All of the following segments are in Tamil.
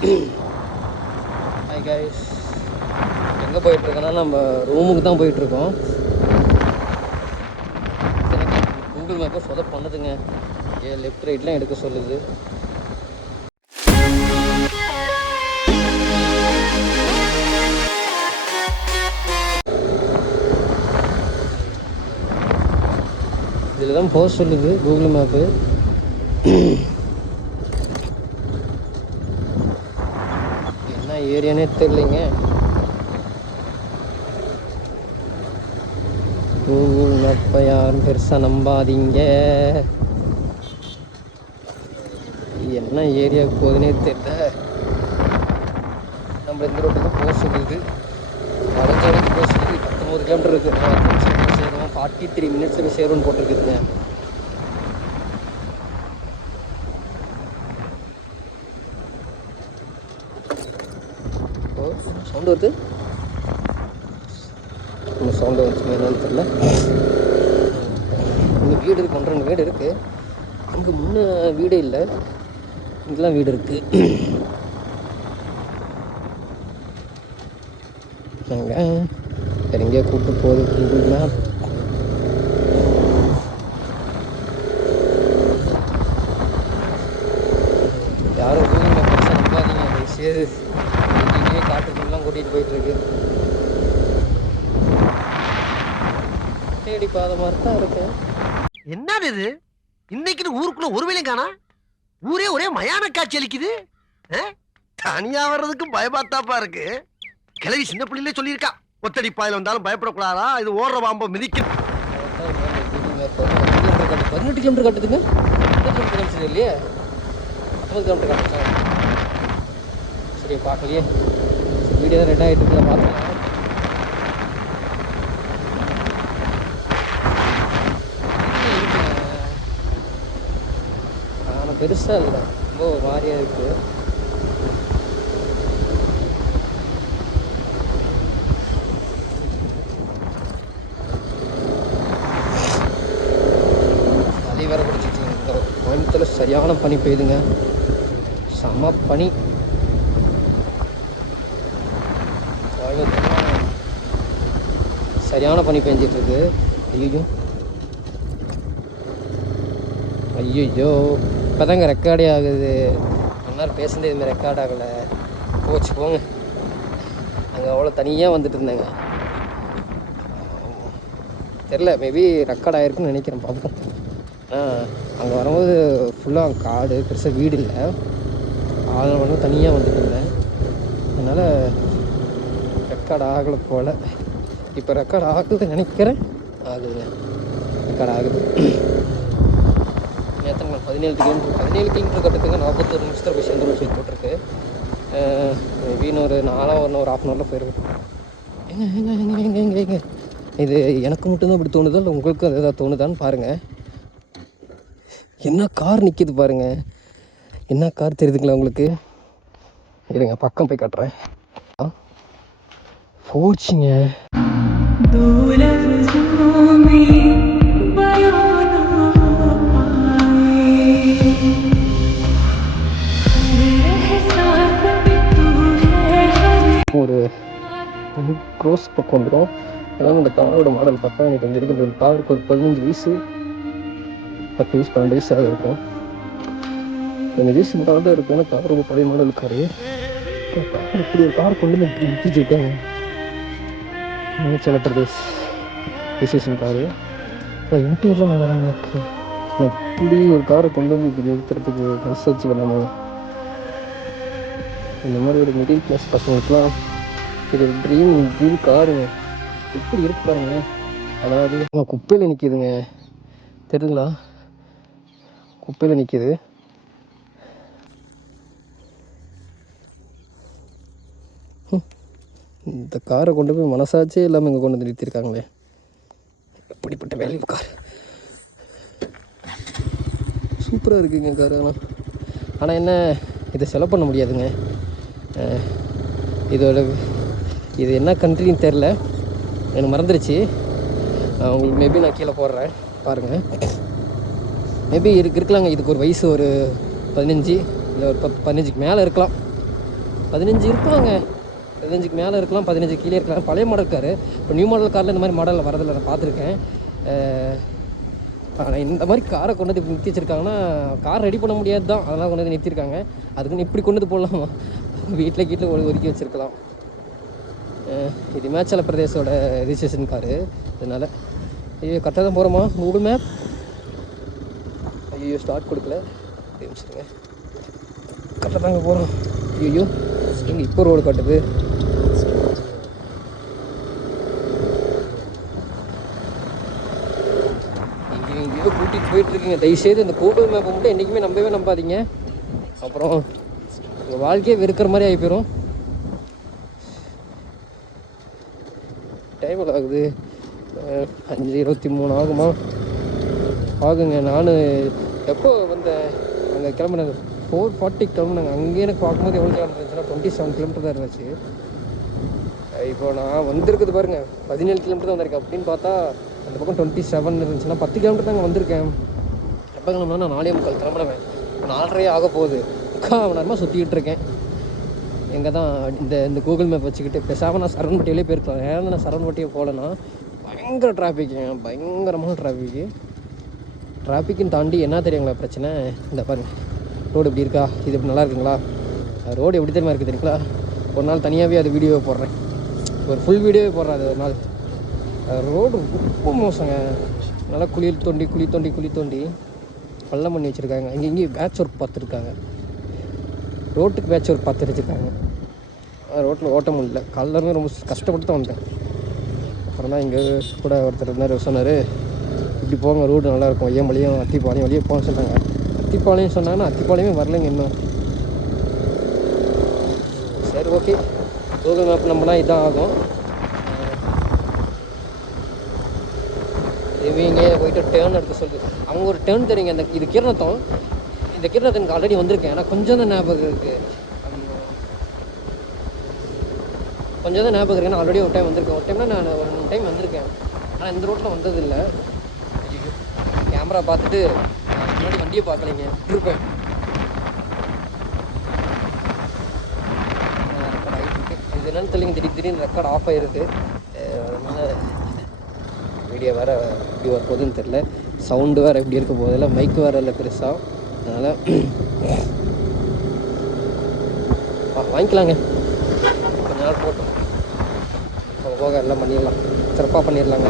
ஹாய் கைஸ், எங்கே போயிட்டுருக்கோன்னா நம்ம ரூமுக்கு தான் போயிட்டுருக்கோம். கூகுள் மேப்பை சொதப் பண்ணுதுங்க. லெஃப்ட் ரைட்லாம் எடுக்க சொல்லுது. இதில் தான் போக சொல்லுது கூகுள் மேப்பு. என்ன ஏரியானே தெரியலைங்க. கூகுள் மேப்பை யாரும் பெருசாக நம்பாதீங்க. என்ன ஏரியாவுக்கு போகுதுன்னே தெரியல. நம்ம இந்த ரோட்டுக்கு போக சொல்லுது. வடஞ்சோலைக்கு போக சொல்லுது. 19 கிலோமீட்டர் இருக்குது. 43 மினிட்ஸுக்கு சேரும்னு போட்டிருக்குதுங்க. சவுண்டு வருது. நம்ம சவுண்டு வந்துச்சுன்னா என்னன்னு தெரியல. இங்கே வீடு இருக்குது, 1-2 வீடு இருக்குது. அங்கே முன்னே வீடே இல்லை, இங்கெல்லாம் வீடு இருக்குது. அங்கே வேறு எங்கேயோ கூப்பிட்டு போகுது கூகுள் மேப். யாரும் கூகுள் மேப் பெருசாக நம்பாதீங்க. சேரு எங்கேயுமே காட்டுக்குள்ளெலாம் கூட்டிகிட்டு போயிட்டுருக்கு. தேடி பாத மாதிரி தான் இருக்கேன். என்னது இது? இன்னைக்கு ஊருக்குள்ள ஒரு வேலையும் காணா. ஊரே ஒரே மயான காட்சி அளிக்குது. தனியா வர்றதுக்கு பயமாத்தாப்பா இருக்கு. கிளவி சின்ன பிள்ளையிலே சொல்லியிருக்கா, ஒத்தடி பாயில வந்தாலும் பயப்படக்கூடாதா, இது ஓடுற பாம்ப மிதிக்கும். 18 கிலோமீட்டர் காட்டுதுங்க. 18 கிலோமீட்டர் இல்லையே, 19 கிலோமீட்டர் காட்டுச்சா? சரி பார்க்கலையே, வீடியோ தான் 2 ஆகிட்டு பார்த்துக்கலாம். ஆனால் பெருசாக இல்லை, ரொம்ப வாரியாக இருக்குது. வேற பிடிச்சிச்சு. கோயம்புத்தூரில் சரியான பனி பெய்யுதுங்க, செம்ம பனி. கோயம்புத்தூர் சரியான பனி பெஞ்சிட்ருக்கு. ஐயோ ஐயோ, இப்போ தாங்க ரெக்கார்டே ஆகுது. கொஞ்ச நேரம் பேசுனது இதுமாதிரி ரெக்கார்ட் ஆகலை. போச்சு போங்க. அங்கே அவ்வளோ தனியாக வந்துட்டு இருந்தாங்க. தெரில, மேபி ரெக்கார்ட் ஆகிருக்குன்னு நினைக்கிறேன், பார்ப்போம். அங்கே வரும்போது ஃபுல்லாக காடு, பெருசாக வீடு இல்லை. அதனால் வந்து தனியாக வந்துட்டு இருந்தேன். அதனால் ரெக்கார்ட் ஆகலை போல். இப்போ ரெக்கார்ட் ஆகுதுன்னு நினைக்கிறேன். ஆகுதுங்க, ரெக்கார்ட் ஆகுது. நேற்று 17 கிலோமீட்டர் கட்டுக்குங்க. 41 நிமிஷத்தில் போய் சேர்ந்து சொல்லி போட்டிருக்கு. மேபி இன்னும் ஒரு 1/2 ஹவரில் போயிருக்கு. எங்க இது எனக்கு மட்டும்தான் இப்படி தோணுதா இல்லை உங்களுக்கு அது எதாவது தோணுதான்னு பாருங்கள். என்ன கார் நிற்கிது பாருங்கள். என்ன கார் தெரியுதுங்களா உங்களுக்கு? இருங்க பக்கம் போய் காட்டுறேன். போச்சுங்க. ஒரு க்ரோஸ் பக்கம் வந்துடும். அதாவது இந்த காரோட மாடல் பார்த்தா எனக்கு கொஞ்சம் இருக்குது. இந்த காருக்கு ஒரு 15 வயசு 10 வயசு 12 வயசு ஆக இருக்கும். 15 வயசு மட்டும் தான் இருக்கும். ஏன்னா கார் ரொம்ப பழைய மாடல் காரு. இப்படி ஒரு கார் கொண்டு வந்து இப்படி நிறுத்திச்சுருக்காங்க. பிரதேஷ் ரிசேஷன் காரு. இன்டீரியர்லாம் நல்லா இருக்குது. இப்படி ஒரு காரை கொண்டு வந்து இப்படி நிறுத்துறதுக்கு ட்ரெஸ் வச்சு பண்ணணும். இந்த மாதிரி ஒரு மிடில் கிளாஸ் பசங்களுக்குலாம் இது ட்ரீம் காருங்க. எப்படி இருக்கு பாருங்க. அதாவது குப்பையில் நிற்கிதுங்க, தெரியுதுங்களா? குப்பையில் நிற்கிது. இந்த காரை கொண்டு போய் மனசாட்சியே இல்லாமல் இங்கே கொண்டு வந்து நிறுத்தியிருக்காங்களே. எப்படிப்பட்ட வேல்யூ கார். சூப்பராக இருக்குங்க கார். ஆனால் என்ன, இதை செலவு பண்ண முடியாதுங்க. இது என்ன கண்ட்ரின்னு தெரில, எனக்கு மறந்துடுச்சு. உங்களுக்கு மேபி நான் கீழே போடுறேன் பாருங்கள். மேபி இருக்கலாங்க. இதுக்கு ஒரு வயசு ஒரு 15 இல்லை ஒரு 15க்கு மேலே இருக்கலாம். 15 இருக்கலாங்க, 15க்கு மேலே இருக்கலாம், 15 கீழே இருக்கலாம். பழைய மாடல் காரு. இப்போ நியூ மாடல் காரில் இந்த மாதிரி மாடலில் வரதில்லை, நான் பார்த்துருக்கேன். ஆனால் இந்த மாதிரி காரை கொண்டு வந்து நிறுத்தி வச்சுருக்காங்கன்னா கார் ரெடி பண்ண முடியாது தான், அதெல்லாம் கொண்டு வந்து நிறுத்திருக்காங்க. அதுக்குன்னு இப்படி கொண்டு வந்து போடலாமா? வீட்டில் ஒதுக்கி வச்சுருக்கலாம். இது இமாச்சல பிரதேசோட ரிஜிஸ்ட்ரேஷன் காரு. இதனால் ஐயோ கரெக்டாக தான் போகிறோமா? கூகுள் மேப் ஐயோ ஸ்டார்ட் கொடுக்கல, வச்சுருங்க. கரெக்டாக தாங்க போகிறோம். ஐயோ இங்கே இப்போ ரோடு காட்டுது. எங்கேயோ கூட்டிகிட்டு போயிட்டுருக்கீங்க. தயவுசெய்து இந்த கூகுள் மேப்பை மட்டும் என்றைக்குமே நம்பாதீங்க. அப்புறம் உங்கள் வாழ்க்கையே வெறுக்கிற மாதிரி ஆகி போயிடும். டைம் ஆகுது, 5:23 ஆகுமா? ஆகுங்க. நான் எப்போ வந்தேன் அங்கே கிளம்புனாங்க 4:40 கிளம்புனாங்க. அங்கேயே எனக்கு பார்க்கும்போது எவ்வளோ கிலோமீட்டர் இருந்துச்சுன்னா 27 கிலோமீட்டர் தான் இருந்துச்சு. இப்போ நான் வந்திருக்குது பாருங்கள் 17 கிலோமீட்டர் தான் வந்திருக்கேன். அப்படின்னு பார்த்தா அந்த பக்கம் 27 இருந்துச்சுன்னா 10 கிலோமீட்டர் தாங்க வந்திருக்கேன். எப்போ கிளம்புனா நான் 4:45 கிளம்புனேன். 4:30 ஆக போகுது. 3/4 மணி நேரமாக சுற்றிக்கிட்டு இருக்கேன். எங்கே தான் இந்த கூகுள் மேப் வச்சுக்கிட்டு பேசாமல் நான் சரவணப்பட்டியிலே போயிருக்கலாம். ஏன்னா நான் சரவணப்பட்டியை போகலன்னா பயங்கர டிராஃபிக்குங்க, பயங்கரமான டிராஃபிக்குன்னு தாண்டி என்ன தெரியுங்களா பிரச்சனை? இந்த பாருங்க ரோடு எப்படி இருக்கா, இது எப்படி நல்லா இருக்குங்களா? ரோடு எப்படி தெரியுமா இருக்குது தெரியுங்களா? ஒரு நாள் தனியாகவே அது வீடியோவை போடுறேன், ஒரு ஃபுல் வீடியோவே போடுறேன். அது ஒரு நாள் ரோடு ரொம்ப மோசங்க. நல்லா குழி தோண்டி பள்ளம் பண்ணி வச்சுருக்காங்க. இங்கேயும் பேட்ச் ஒர்க் பார்த்துருக்காங்க, ரோட்டுக்கு பேட்ச் ஒர்க் பார்த்து வச்சுருக்காங்க. ரோட்டில் ஓட்ட முடியல, காலையிலேருந்து ரொம்ப கஷ்டப்பட்டு தான் வந்தேன். அப்புறம் தான் இங்கே கூட ஒருத்தர் இருந்தார், சொன்னார் இப்படி போங்க ரோடு நல்லாயிருக்கும், ஐயம்பள்ளியும் அத்திப்பாளையம் வழியே போக சொன்னாங்க. அத்திப்பாளையம் சொன்னாங்கன்னா அத்திப்பாளையமே வரலைங்க இன்னும். சரி ஓகே, கூகுள் மேப் நம்பினா இதான் ஆகும். இவங்க போயிட்டு டேர்ன் எடுக்க சொல்லுது. அவங்க ஒரு டேர்ன் தெரியுங்க, அந்த இது கிரணத்தம். இந்த கிரணத்துக்கு ஆல்ரெடி வந்திருக்கேன், ஆனால் கொஞ்சம் தான் ஞாபகம் இருக்குது. கொஞ்சம் தான் ஞாபகம் இருக்குது. நான் ஆல்ரெடி ஒரு டைம் வந்திருக்கேன். ஒரு டைம்னா நான் 1 டைம் வந்திருக்கேன், ஆனால் இந்த ரோட்டில் வந்ததில்லை. கேமரா பார்த்துட்டு முன்னாடி வண்டியை பார்க்கலைங்க, விட்டுருப்பேன். ரெக்கார்ட் ஆகிட்டு இருக்கு. இது என்னன்னு தெரியல, திடீர்னு ரெக்கார்ட் ஆஃப் ஆகிருக்கு. அதனால் வீடியோ வேறு எப்படி வர போகுதுன்னு தெரில. சவுண்டு வேறு எப்படி இருக்க போதில்லை, மைக்கு வேறு இல்லை பெருசாக. அதனால் வாங்கிக்கலாங்க, கொஞ்ச நாள் போட்டோம் போக எல்லாம் பண்ணிடலாம், சிறப்பாக பண்ணிடலாங்க.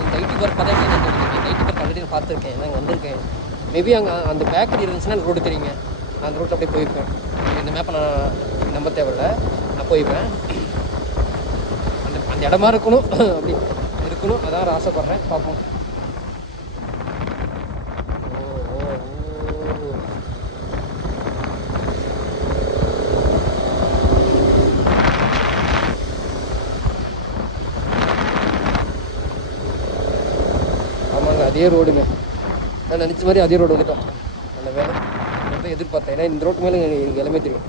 இந்த ஐடி பார்க் பார்த்தா ஐடி பார்க் ஆல்ரெடி நான் பார்த்துருக்கேன், நான் வந்திருக்கேன். மேபி அங்கே அந்த பேக்கரி இருந்துச்சுன்னா எனக்கு ரோடு தெரியுங்க, நான் அந்த ரோட்டில் அப்படியே போயிருப்பேன். இந்த மேப்பை நான் நம்ப தேவையில்லை, நான் போயிருப்பேன். அந்த இடமா இருக்கணும், அப்படி இருக்கணும், அதான் ஒரு ஆசைப்பட்றேன். பார்ப்போம். ஆமாங்க, அதே ரோடுங்க, நான் நினச்ச மாதிரி அதே ரோடு வந்துட்டோம். அந்த வேலை தான் எதிர்பார்த்தேன். ஏன்னா இந்த ரோட்டு மேலே எனக்கு எல்லாமே தெரியும்.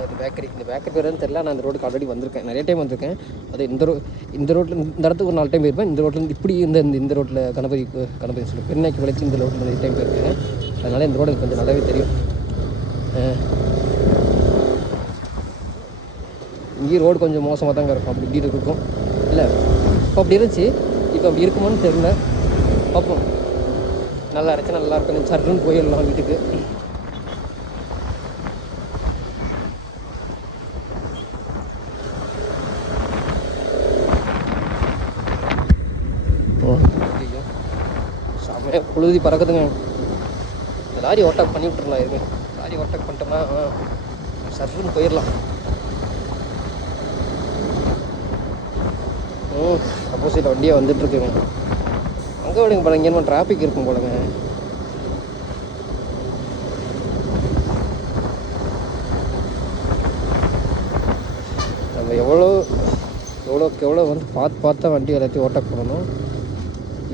இந்த பேக்கரி பேர் தான் தெரியல. நான் இந்த ரோடுக்கு ஆல்ரெடி வந்திருக்கேன், நிறைய டைம் வந்திருக்கேன். அது இந்த ரோட்டில் இந்த இடத்துக்கு ஒரு 4 டைம் போயிருப்பேன். இந்த ரோட்டில் இப்படி இந்த ரோட்டில் கணபதி சொல்லி பெருநாய்க்கு வளைச்சி இந்த ரோட்டில் நிறைய டைம் போயிருக்கேன். அதனால் இந்த ரோடு எனக்கு கொஞ்சம் நல்லாவே தெரியும். இங்கேயும் ரோடு கொஞ்சம் மோசமாக தாங்க இருக்கும், அப்படி இப்படி இருக்கும். இல்லை இப்போ அப்படி இருந்துச்சு, இப்போ அப்படி இருக்குமான்னு தெரியல. பார்ப்போம். நல்லா இருந்துச்சு, நல்லா இருக்கும். சர்ன்னு போயிடலாம் வீட்டுக்கு. செம்மையாக புழுதி பறக்குதுங்க. இந்த லாரி ஓட்டாக் பண்ணி விட்டுருலாம். இருங்க, லாரி ஓட்டாக் பண்ணிட்டோம்னா சர்ன்னு போயிடலாம். அப்போசிட்டில் வண்டியாக வந்துட்டுருக்குங்க. அங்கே விடுங்க போல, இங்கே டிராஃபிக் இருக்கும் போலங்க. நம்ம எவ்வளோக்கு எவ்வளோ வந்து பார்த்து வண்டி எல்லாத்தையும் ஓட்டாக் பண்ணணும்.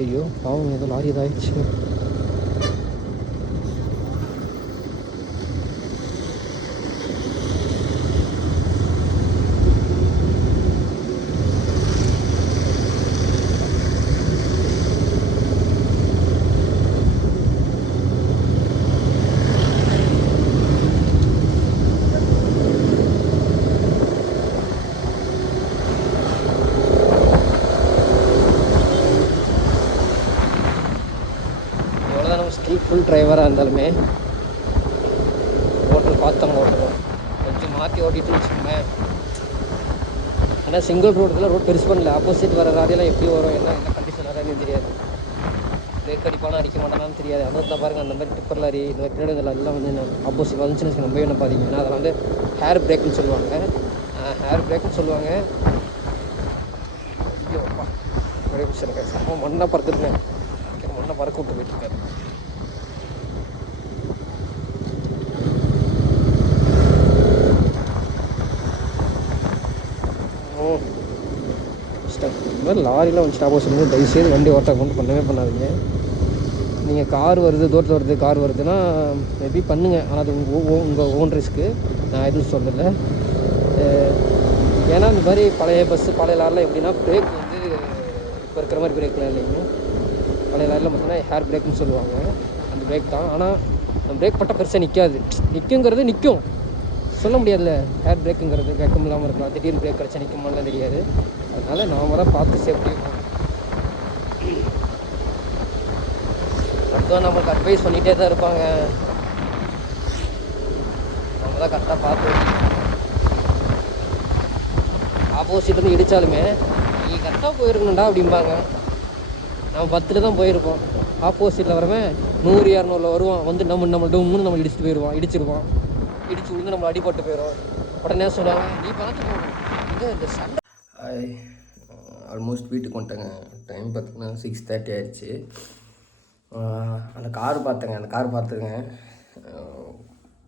ஐயோ பாவம், ஏதோ லாரி இதாகிடுச்சு. ஸ்கில்ஃபுல் டிரைவராக இருந்தாலுமே ஹோட்டல் பார்த்தவங்க ஓட்டணும், கொஞ்சம் மாற்றி ஓட்டிட்டு வச்சுக்கோங்க. ஏன்னா சிங்கிள் ரோடுக்குள்ள ரோட் பெருசு பண்ணல, ஆப்போசிட் வர லாரியெல்லாம் எப்படி வரும், என்ன கண்டிஷன் வராதுன்னு தெரியாது, பிரேக் அடிப்பானா அடிக்க மாட்டானான்னு தெரியாது. அதுவும் தான் பாருங்கள், அந்த மாதிரி டிப்பர் லாரி இந்த மாதிரி பின்னாடி எல்லாம் வந்து ஆப்போசிட் வந்துச்சுன்னு வச்சுக்கோங்க, நம்ம என்ன பார்த்தீங்கன்னா அதில் வந்து ஹேர் பிரேக்குன்னு சொல்லுவாங்க. ஹேர் பிரேக்குன்னு சொல்லுவாங்க. ஐயோ அப்பா, ஒரே விஷயம் இருக்கேன், செம்ம மண்ணை பறக்குதுங்க, மண்ணை பறக்க விட்டு போயிட்டுருக்காரு. இந்த மாதிரி லாரிலாம் வந்துச்சு ஆப்போசிட், தயவுசெய்து வண்டி ஓட்ட கொண்டு பண்ணவே பண்ணாதீங்க. நீங்கள் கார் வருது, தூரத்தில் வருது, கார் வருதுன்னா மேபி பண்ணுங்கள், ஆனால் அது உங்கள் ஓன் ரிஸ்க்கு, நான் எதுவும் சொல்லலை. ஏன்னா இந்த மாதிரி பழைய பஸ்ஸு பழைய லாரிலாம் எப்படின்னா பிரேக் வந்து இப்போ இருக்கிற மாதிரி பிரேக்லாம் இல்லைங்க. பழைய லாரியில் பார்த்தீங்கன்னா ஹேர் பிரேக்குன்னு சொல்லுவாங்க, அந்த பிரேக் தான். ஆனால் அந்த பிரேக் பட்டால் பெருசாக நிற்காது, நிற்குங்கிறது நிற்கும், சொல்ல முடியாதுல்ல. ஹேர் பிரேக்குங்கிறது வேக்கம் இல்லாமல் இருக்கலாம், திடீர்னு பிரேக் கிடச்சா நிற்குமாலாம் தெரியாது. அதனால் நாமளாக பார்த்து சேஃப்டியாக போகணும். அடுத்தவங்க நம்மளுக்கு அட்வைஸ் பண்ணிகிட்டே தான் இருப்பாங்க, நம்ம தான் கரெக்டாக பார்த்து ஆப்போசிட்லேருந்து இடித்தாலுமே நீ கரெக்டாக போயிருக்கணும்டா அப்படிம்பாங்க. நம்ம 10 தான் போயிருப்போம், ஆப்போசிட்டில் வரவன் 100 200 வருவான், வந்து நம்ம டொம்முன்னு நம்ம இடிச்சிட்டு போயிடுவான், இடிச்சிருவான், இடிச்சு விழுந்து நம்ம அடிபட்டு போயிடும். உடனே சொல்லுவாங்க நீ பார்த்து போகணும். இங்கே இந்த சண்டை ஆல்மோஸ்ட் வீட்டுக்கு வந்துட்டேங்க. டைம் பார்த்திங்கன்னா 6:30 ஆயிடுச்சு. அந்த கார் பார்த்தேங்க, அந்த கார் பார்த்துங்க,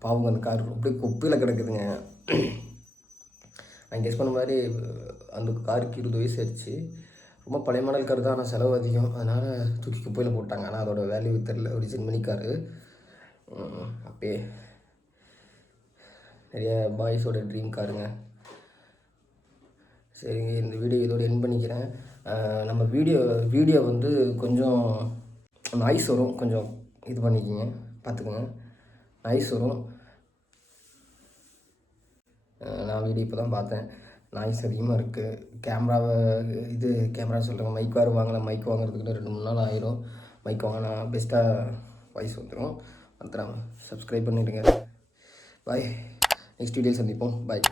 பாவங்க அந்த கார் அப்படியே குப்பையில் கிடக்குதுங்க. நான் கெஸ் பண்ண மாதிரி அந்த காருக்கு 20 வயசு ஆயிடுச்சு. ரொம்ப பழைய மாடல் கார் தான், ஆனால் செலவு அதிகம், அதனால் தூக்கி குப்பையில் போட்டாங்க. ஆனால் அதோட வேல்யூ தெரில, ஒரு ஜென்மனி காரு. அப்படியே நிறைய பாய்ஸோட ட்ரீம் காருங்க. சரிங்க, இந்த வீடியோ இதோடு என் பண்ணிக்கிறேன். நம்ம வீடியோ வந்து கொஞ்சம் நாய்ஸ் வரும், கொஞ்சம் இது பண்ணிக்கிங்க, பார்த்துக்குங்க, நாய்ஸ் வரும். நான் வீடியோ இப்போ தான் பார்த்தேன், நாய்ஸ் அதிகமாக இருக்குது. கேமரா சொல்கிறேன், மைக் வேறு வாங்கலாம், மைக் வாங்குறதுக்கு 2-3 நாள் ஆயிரும். மைக் வாங்கினா பெஸ்ட்டாக வாய்ஸ் வந்துடும். வந்துடுறாங்க, சப்ஸ்கிரைப் பண்ணிவிடுங்க. பாய், நெக்ஸ்ட் வீடியோ சந்திப்போம், பாய்.